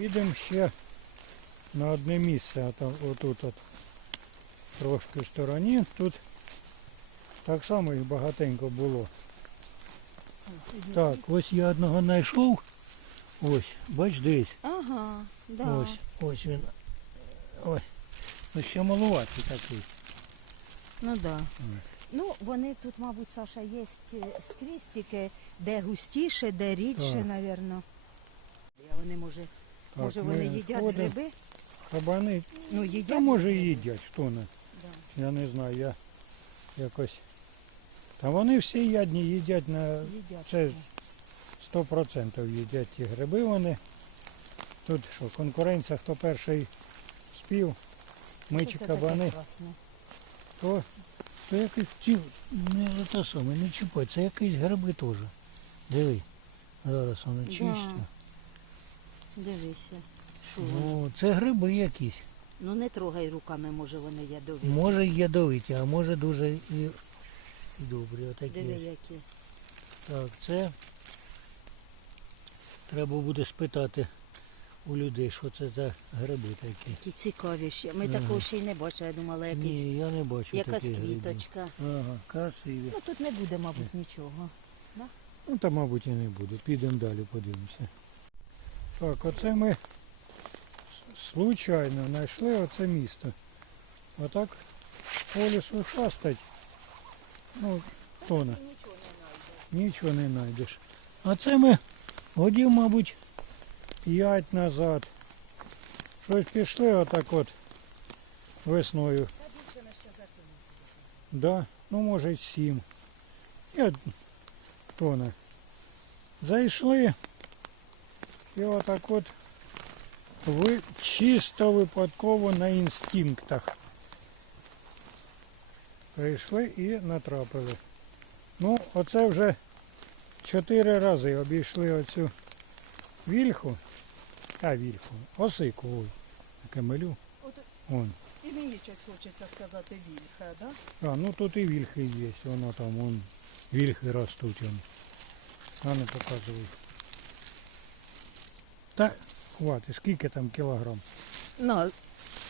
Підемо ще на одне місце, а там отут от трошки в стороні. Тут так само їх багатенько було. Так, ось я одного знайшов. Ось, бач, дивись. Ага, да. Ось, ось він. Ой. Ну ще малуватий такий. Ну да. Ну, вони тут, мабуть, Саша, є скрізь тільки де густіше, де рідше, Так. напевно. Вони може, Так, може вони їдять ходимо. гриби? Кабани, Ну, їдять. та може і їдять, хто не. Да. Я не знаю, я якось. Та вони всі ядні їдять на Їдять. Це- 100% їдять ті гриби вони. Тут що, конкуренція, хто перший спів, ми чи кабани, то, то якийсь ці, не те саме, не чіпай, це якісь гриби теж. Диви, зараз вони Да. чисті. Дивися. Що? Ну, це гриби якісь. Ну не трогай руками, може вони ядові. Може ядовиті, а може дуже і, і добрі. Отакі. Диви які. Так, це треба буде спитати у людей, що це за гриби такі. Які цікаві ще. Ми Ага. такого ще й не бачили, я думала, якийсь, Ні, я не бачу якась таких грибів. квіточка. Ага, красиві. Ну тут не буде, мабуть, нічого. Ну та мабуть і не буде. Підемо далі, подивимося. Так, оце ми случайно знайшли оце місто. Отак по лісу шастать. Ну, хто не? Нічого не знайдеш. А це ми годів, мабуть, п'ять назад. Щось пішли отак от весною. Да, ну може й сім. Я тона. Зайшли і отак от ви чисто випадково на інстинктах. Прийшли і натрапили. Ну, оце вже чотири рази обійшли оцю вільху. А вільху, осику, ой, малю. От Вон. і мені щось хочеться сказати вільха, да? А, ну тут і вільхи є, воно там, вон, вільхи ростуть. Вон. А не показуй. Та, хватить, скільки там кілограм? Ну,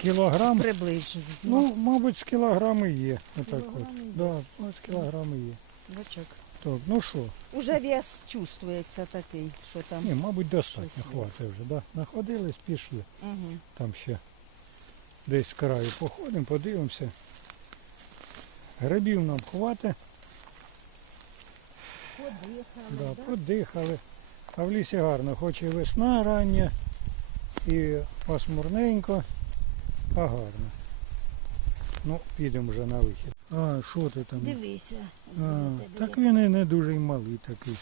Кілограм? приблизно. Ну, мабуть, з кілограми є. Отак от. Кілограми є. Да, ну, з кілограми є. бачок. Так, ну що? Уже вес чувствується такий, що там. Ні, мабуть, достатньо Щось є. хватить вже, да? Находились, пішли. Угу. Там ще десь з краю походимо, подивимося. Грибів нам хватить. Подихали, Да, да? подихали. А в лісі гарно, хоч і весна рання, і пасмурненько, а гарно. Ну, підемо вже на вихід. А, що ти там? Дивися. А, тебе так він і не дуже й малий такий.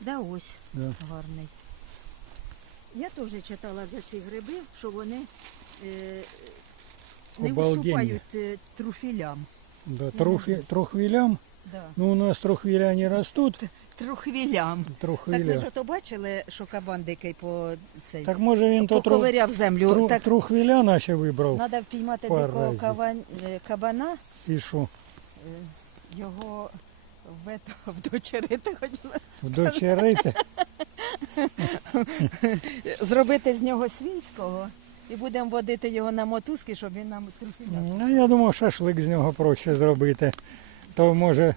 Да ось, Да. гарний. Я теж читала за ці гриби, що вони е, не Обалденні. уступають е, труфілям. Да, трохи, трохвілям, Да. ну у нас трохвіляні ростуть, Трухвілям. Так ви ж ото бачили, що кабан дикий по цей Так може він то трох, поковиряв землю. трох, так трохвіля наче вибрав. треба впіймати пар дикого разів. кабан, е, кабана, І що? е, його в, ето- в хотіла. Вдочерити? Зробити з нього свійського і будемо водити його на мотузки, щоб він нам труфіля. Ну, я думав, шашлик з нього проще зробити. То може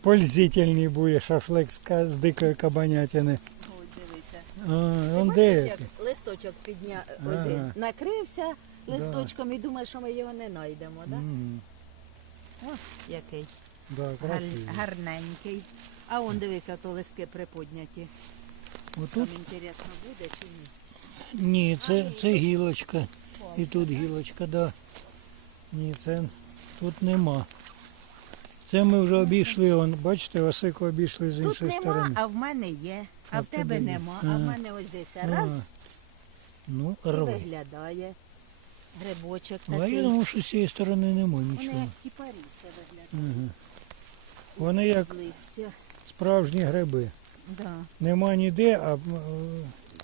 пользительний буде шашлик з, дикої кабанятини. Ой, дивися. А, Ти он бачиш, як листочок підня... Один накрився листочком і думає, що ми його не знайдемо, да? М, О, який Да, Гар- красивий. гарненький. А он дивися, то листки приподняті. Отут? Там інтересно буде чи ні? Ні, це, це гілочка. І тут гілочка, да. Ні, це тут нема. Це ми вже обійшли, он, бачите, осику обійшли з Тут іншої нема, сторони. а в мене є. А, А в в тебе тебе є. нема. А в мене ось десь раз А, Ну, і рви. виглядає. Грибочок Ну, а такий. я думав, що з цієї сторони нема Вони нічого. як кіпаріси виглядають. Ага. Вони як Листя. справжні гриби. Да. Нема ніде, а е,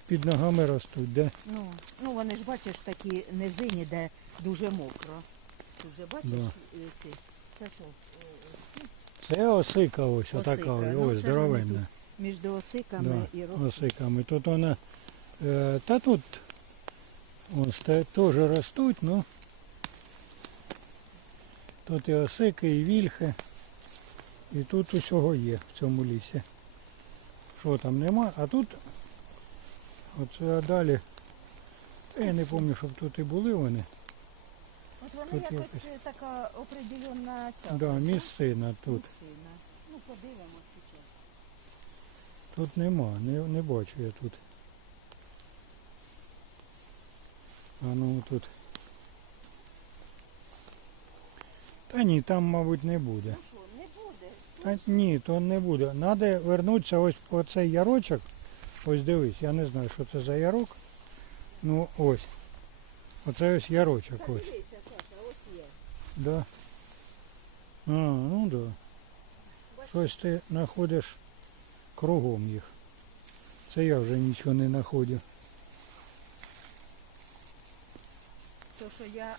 під ногами ростуть, де? Ну, ну вони ж бачиш такі низині, де дуже мокро. Ти вже бачиш Да. е, ці? Це що? Це осика ось, Осика, отака, ось, ну, ось здоровенна. Між осиками Да, і ростуть. осиками. Тут вона, е, та тут Ось те- теж ростуть, ну тут і осики, і вільхи. І тут усього є в цьому лісі. Що там нема, а тут оце далі. Та я не пам'ятаю, щоб тут і були вони. От вона Тут якось якось. така определенна ця. Да, місцина тут. Місцина. Ну, подивимося зараз. Тут нема, не, не бачу я тут. А ну тут. Та ні, там, мабуть, не буде. Ну що, не буде? Та ні, то не буде. Надо вернутися ось по цей ярочок. Ось дивись, я не знаю, що це за ярок. Ну ось. Оце ось ярочок ось. дивися, Саша, ось є. Да. А, ну да. Щось ти знаходиш кругом їх. Це я вже нічого не знаходив. То, що я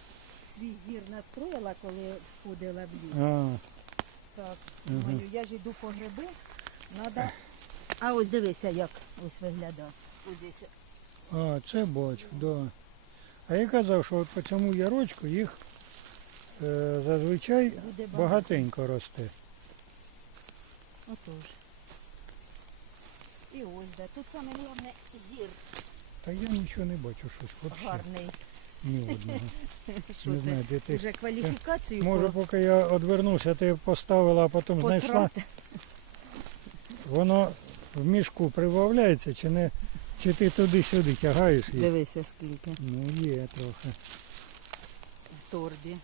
свій зір настроїла, коли входила в ліс. А, Так, думаю, я ж йду по гриби, надо... А ось дивися, як ось виглядає. Ось а, це бачу, да. А я казав, що по цьому ярочку їх е, зазвичай багатенько росте. Отож. І ось де. Тут саме головне зір Та я нічого не бачу щось взагалі. гарний. Ні одного. Що Не ти знаю, де ти. вже кваліфікацію Може, по- поки я одвернувся, ти поставила, а потім знайшла. Воно в мішку прибавляється, чи не, чи ти туди-сюди тягаєш їх? Дивися скільки Ну є трохи. в торбі.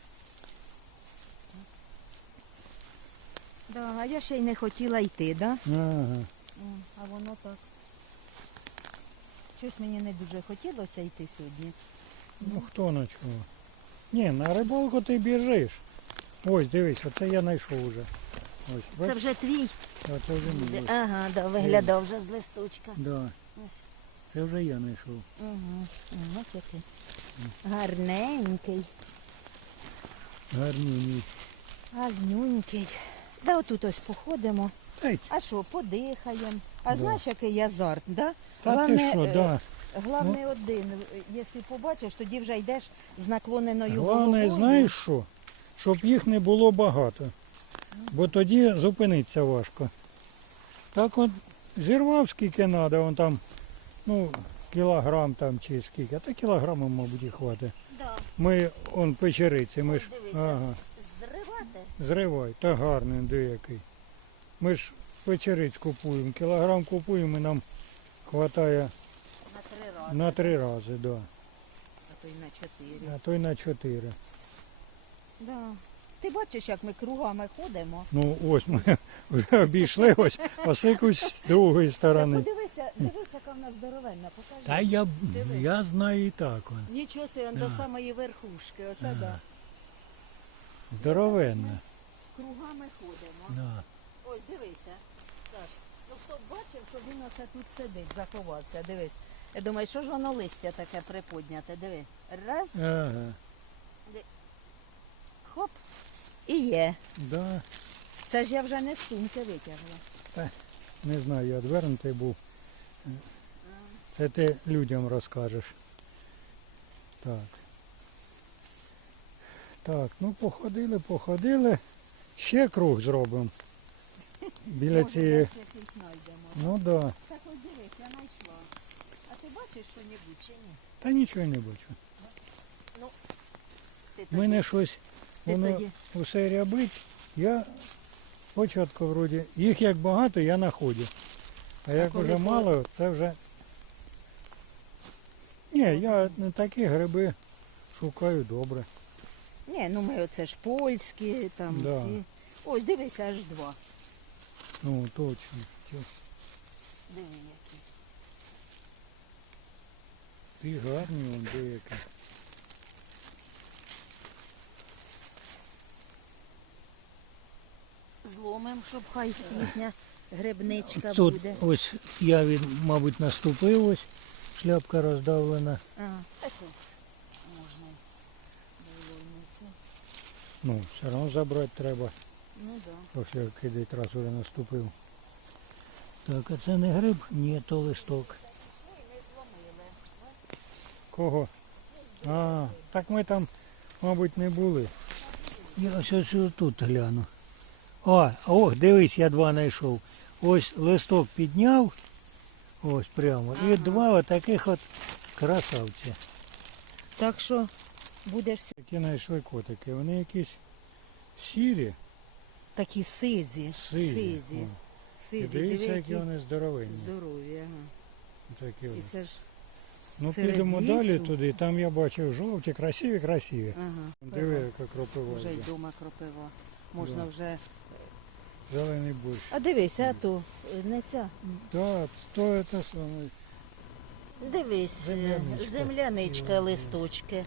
Да, а я ще й не хотіла йти, да? Ага. А воно так. Щось мені не дуже хотілося йти сьогодні. Ну хто на чого? Ні, на рибалку ти біжиш. Ось, дивись, оце я знайшов уже. Ось, Це бач, вже твій. оце вже мій. ось. Ага, да, виглядав вже з листочка. Да. Ось. Це вже я знайшов. Угу. Ось який. Гарненький, Гарні. гарнюнький. Да отут ось походимо. Та й А що, подихаємо. А Да. знаєш, який азарт, да? Та ти що, е, да. Головне один. е, Якщо побачиш, тоді вже йдеш з наклоненою Головне, головою. знаєш що? Щоб їх не було багато. Бо тоді зупинитися важко. Так от зірвав скільки треба, вон там, ну, кілограм там чи скільки. Та кілограмом, мабуть, і хватить. Да. Ми он печериці, ми ж. Дивися, Ага, зривати. зривай, та гарний деякий. Ми ж печериць купуємо, кілограм купуємо і нам хватає На три рази. на три рази, да. А то й на чотири. а то й на чотири. Да. Ти бачиш, як ми кругами ходимо. Ну ось ми вже обійшли ось осикусь з другої сторони. подивися, дивися, яка в нас здоровенна, покажи. Та я, Диви. я знаю і так. Он. Нічого собі, он до самої верхушки. Оце Ага. да. Здоровенна. Кругами ходимо. Да. Ось дивися. Так. Ну хто б бачив, що він оце тут сидить, заховався. Дивись. Я думаю, що ж воно листя таке приподняте. Диви. Раз, Ага. хоп. І є. Да. Це ж я вже не з сумки витягла. Не знаю, я відвернутий був. Це ти людям розкажеш. Так. Так, ну походили, походили. Ще круг зробимо. Біля цієї. Ну так. Да. Так ось дивись, я знайшла. А ти бачиш що-небудь чи ні? Та нічого не бачу. Ти У мене щось воно усе рябить. Я спочатку вроді. Їх як багато, я знаходжу. А як коли вже мало, це вже. Ні, я не такі гриби шукаю добре. Ні, ну ми оце ж польські, там Да. ці. Ось дивися, аж два. Ну, точно. Диви які. Ти гарні вон деякі. Зломим, щоб хай їхня грибничка Тут буде. ось я від, мабуть, наступив ось, шляпка роздавлена. А, так ось можна вивольнити. Ну, все одно забрати треба, Ну так. Да. кидать раз вже наступив. Так, а це не гриб? Ні, то листок. Кого? А, так ми там, мабуть, не були. Я ось ось тут гляну. О, ох, дивись, я два знайшов. Ось листок підняв, ось прямо, і два отаких от красавці. Так що будеш Такі знайшли котики. Вони якісь сірі, такі сизі. сизі. Сизі. О, І Сизі. дивіться, які які вони здоровенні. здорові. Ага. Такі І от. це ж, Ну серед підемо лісу. далі туди, там я бачив жовті, красиві, красиві. ага. Диви, яка кропива. Вже й йде. дома кропива. Можна Да. вже. Зелений борщ. А дивись, а то не ця. Так, то це саме. Дивись, Земляничка. земляничка, листочки.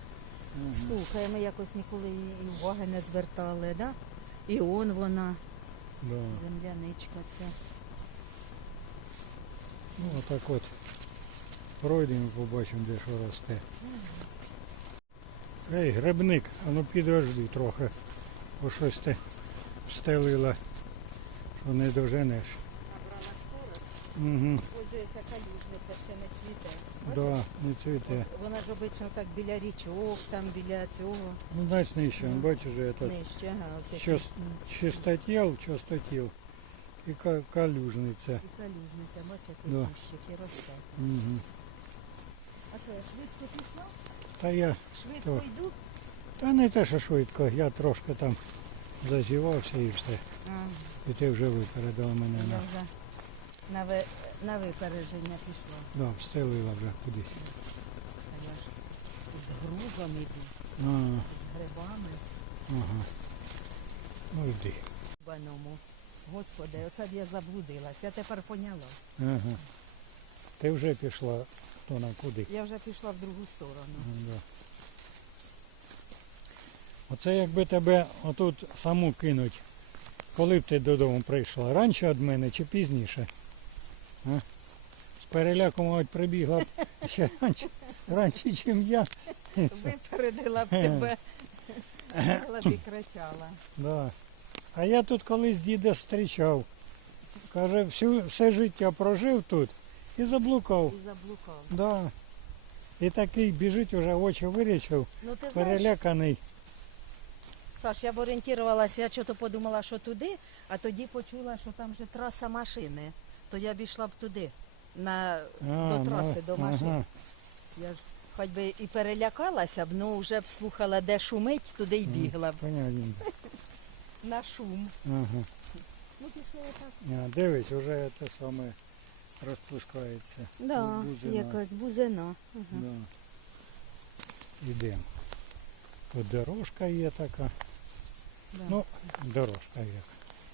Слухай, ми якось ніколи і уваги не звертали, да? І он вона, Да. земляничка ця. Ну, отак от. Пройдемо, побачимо, де що росте. Ей, грибник, а ну підожди трохи. Бо щось ти стелила, що не доженеш. Набрала скорость. Угу. Ось дивися, калюжниця ще не цвіте. Да, не цвіте. Вона ж обично так біля річок, там біля цього. Ну, значить нижче, он бачиш, же этот Нижче, ага, ось які. Щас. чистотіл, чистотіл і ка- калюжниця. І калюжниця, бачите, Да. кущики росте. Угу. А що, я швидко пішла? Та я, Швидко Так. йду? та не те, що швидко, я трошки там зазівався і все. Ага. І ти вже випередила мене Я на. вже на, ви, на випередження пішла. Да, встелила вже кудись. А я ж з грузом іду, А, з грибами. ага. Ну йди. Баному. Господи, оце б я заблудилась. Я тепер поняла. Ага. Ти вже пішла хто на куди. Я вже пішла в другу сторону. Да. Оце якби тебе отут саму кинуть, коли б ти додому прийшла, раніше від мене чи пізніше? А? З переляку, мабуть, прибігла б ще раніше, раніше, ніж я. Випередила б тебе. Стала б і кричала. Да. А я тут колись діда зустрічав. Каже, всю, все життя прожив тут і заблукав. І заблукав. Да. І такий біжить, уже очі вирічив, Ну переляканий. Саш, я б орієнтувалася, я чого подумала, що туди, а тоді почула, що там же траса машини. То я б йшла б туди, на, А, до траси, ну, до машин. ага. Я ж хоч би і перелякалася б, ну вже б слухала, де шумить, туди й бігла б. На шум. Ага. Ну пішли отак. А, дивись, вже те саме розпускається. Да, Бузина. якась бузина. Ага. Да. Ідемо. Тут дорожка є така. Да. Ну, дорожка є.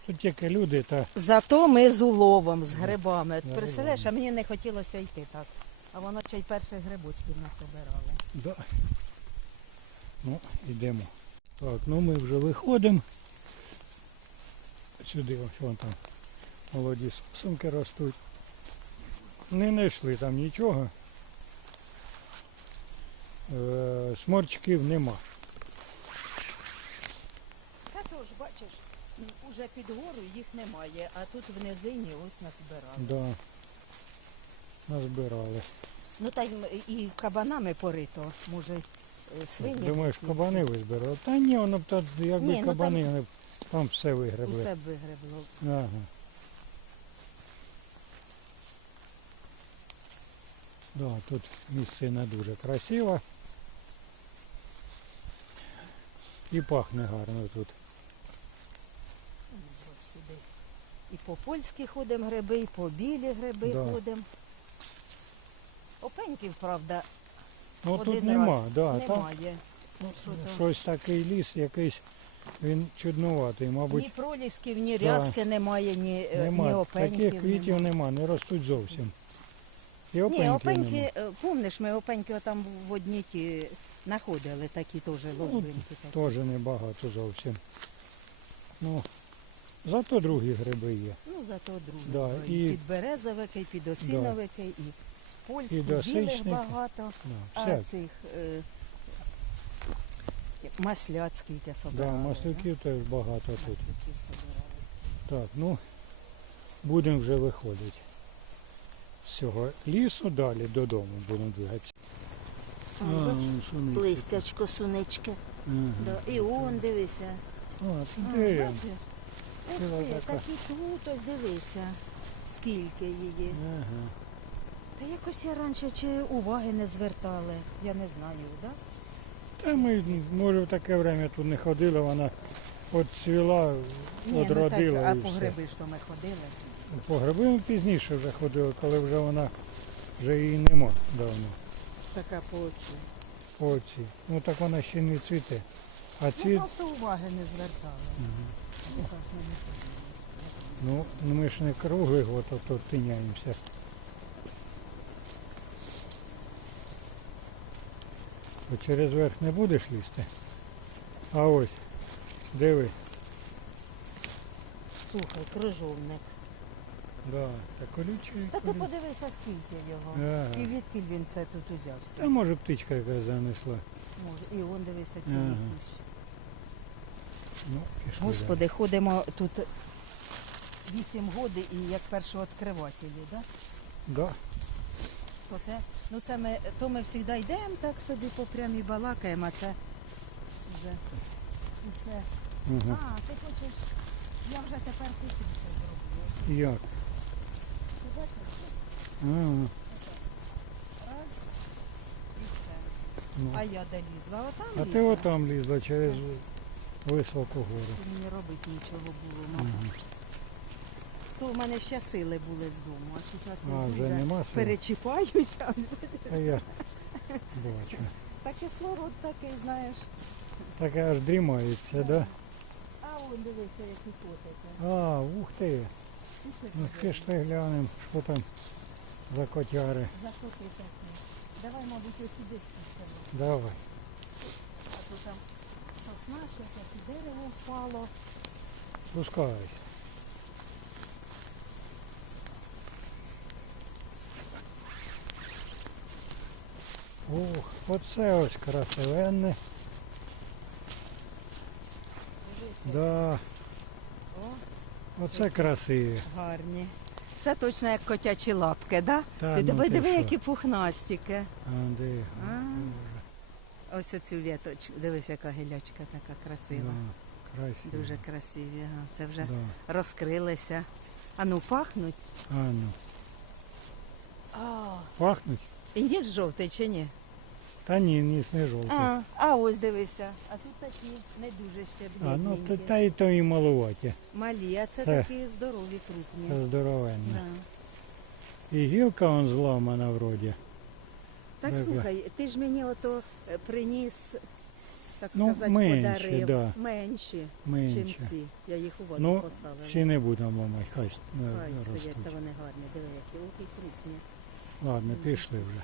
Тут тільки люди та Зато ми з уловом, з грибами. От Грибами. Представляєш, а мені не хотілося йти так. А воно ще й перших грибочків насобирали. Да. Ну, йдемо. Так, ну ми вже виходимо. Сюди ось вон там молоді сосунки ростуть. Не знайшли там нічого. Е, сморчків нема. Та то ж, бачиш, уже під гору їх немає, а тут в низині ось назбирали. Да. Назбирали. Ну та й м- і кабанами порито, може, е, свині. Думаєш, такі. кабани визбирали? Та ні, воно б то, якби Ні, ну там- кабани, вони б там все вигребли. Усе б вигребло. Ага. Да, тут місцина дуже красива. І пахне гарно тут. Ось сюди. І по польськи ходимо гриби, і по білі гриби Да. ходимо. Опеньків, правда, Ну один тут нема, раз да, там немає. Ну, що то? щось такий ліс якийсь, він чуднуватий, мабуть, Ні пролісків, ні Да. рязки немає, ні, е, ні опеньків. Таких квітів нема. нема, не ростуть зовсім. І Ні, опеньки, нема. е, помниш, ми опеньки там в одній ті знаходили, такі теж ложбинки. такі. Теж небагато зовсім. Ну, зато другі гриби є. Ну, зато друге. Да, і... і- Підберезовики, і підосиновики, і польські, І білих багато, Да, а цих е, масляць скільки Да, собирали. маслюків теж багато тут. Так, ну будемо вже виходити. З цього лісу далі додому будемо двигатися. А, вон сунички. листячко, сунички. Ага. Да. І он, дивися. А, А, ти, так і тут ось дивися, скільки її. Ага. Та якось я раніше чи уваги не звертали, я не знаю, так? Та ми, може, в таке время тут не ходили, вона от цвіла, Ні, ну так, одродила а і по все. гриби то ми ходили. По гриби ми пізніше вже ходили, коли вже вона, вже її нема давно. Така по оцю. Оці. Ну так вона ще не цвіте. А Ну, цвіт, просто уваги не звертали. Ну, ну ну, ми ж не круглий год, а то тиняємося. Бо через верх не будеш лізти. А ось, диви. Слухай, крижовник. Да, та колючий. Та ти колючий. подивися, скільки його. Ага. І звідки він це тут узявся? Та може птичка якась занесла. Може. І он дивися цілий Ага. Ну, пішли. Господи, ходимо тут вісім годин і як першооткривателі, да? далі. Да. То, те, ну це ми, то ми завжди йдемо так собі по прямій балакаємо, а це вже усе. Ага. А, ти хочеш, я вже тепер хитріше зроблю. Як? Ти бачиш? Ага. Раз і все. Ну. А я де лізла? Отам А лізла. ти отам лізла через високу гору. Мені робити нічого було. Ну. Ага. То в мене ще сили були з дому, а зараз А, я вже дуже нема сил? перечіпаюся. А я бачу. Та кислород такий, знаєш. Так аж дрімається, да? А он дивися, які котики. А, ух ти. Пішли Ну пішли глянемо, що там за котяри. За коти такі. Давай, мабуть, ось сюди спустимо. Давай. А то там ще якесь дерево впало. Спускайся. Ух, оце ось красивенне. Да, оце красиві. гарні. Це точно як котячі лапки, да? Та, ти ну диви, диви, які пухнастики. А, де? А. Ось оцю віточку. Дивись, яка гілячка така красива. Да, красиво. Дуже красиві. Ага. Це вже Да. розкрилися. А ну пахнуть. А, ну. А, Пахнуть? і ніс жовтий чи ні? Та ні, ніс не жовтий. А, А, а ось дивися. А тут такі не дуже ще ну то, та й то і малуваті. Малі, а це, Це- такі здорові, крупні. Це здоровенне. Да. І гілка он зламана вроді. Так слухай, ти ж мені ото е, приніс, так Ну, сказати, менші, подарив. да. Менші, менші, чим ці. Я їх у вас Ну, поставила. ці не будемо мати, хай, е, Хай стоять, та вони гарні, диви, які, ох і крупні. Ладно, пішли вже.